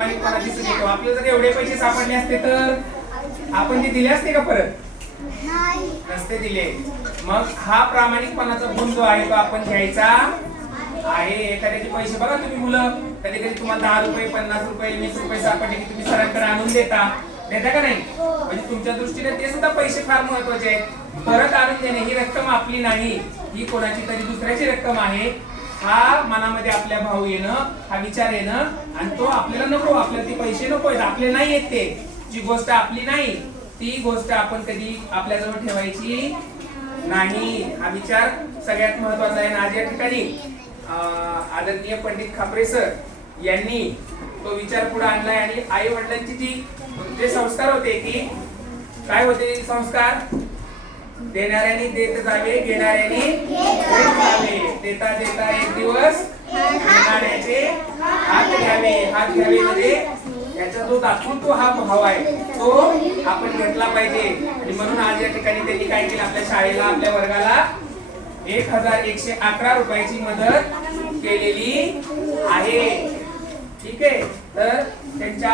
आपल्याला जर एवढे पैसे सापडले असते तर आपण ते दिले असते का परत? नसते दिले. मग हा प्रामाणिकपणाचा गुण जो आहे तो आपण घ्यायचा आहे. एखाद्याचे पैसे बघा तुम्ही मुलं, कधी कधी तुम्हाला 10 रुपये 50 रुपये 20 रुपये सापडले की तुम्ही सरांकडे आणून देता का नाही? म्हणजे तुमच्या दृष्टीने ते सुद्धा पैसे फार महत्वाचे आहेत. परत आणून देणे ही रक्कम आपली नाही, ही कोणाची तरी दुसऱ्याची रक्कम आहे. हा मनामध्ये आपल्या भाव येणं, हा विचार येणं, आणि तो आपल्याला नको, आपल्याला ते पैसे नको आहेत, आपले नाही आहेत. ते जी गोष्ट आपली नाही ती गोष्ट आपण कधी आपल्याजवळ ठेवायची नाही. हा विचार सगळ्यात महत्वाचा आहे. आज या ठिकाणी आदरणीय पंडित खापरे सर यांनी तो विचार पुढे आणलाय. आणि आई वडिलांची जे संस्कार होते की काय होते संस्कार? देणाऱ्याने देत जावे, घेणाऱ्याने घेत जावे, देता देता एक दिवस घेणाऱ्याचे हात घ्यावे. हात घ्यावे म्हणजे याचा जो दातृत्व हा भाव आहे तो आपण घेतला पाहिजे. आणि म्हणून आज या ठिकाणी त्यांनी काय केलं, आपल्या शाळेला, आपल्या वर्गाला 1111 रुपयाची मदत केलेली आहे. ठीक आहे. तर त्यांच्या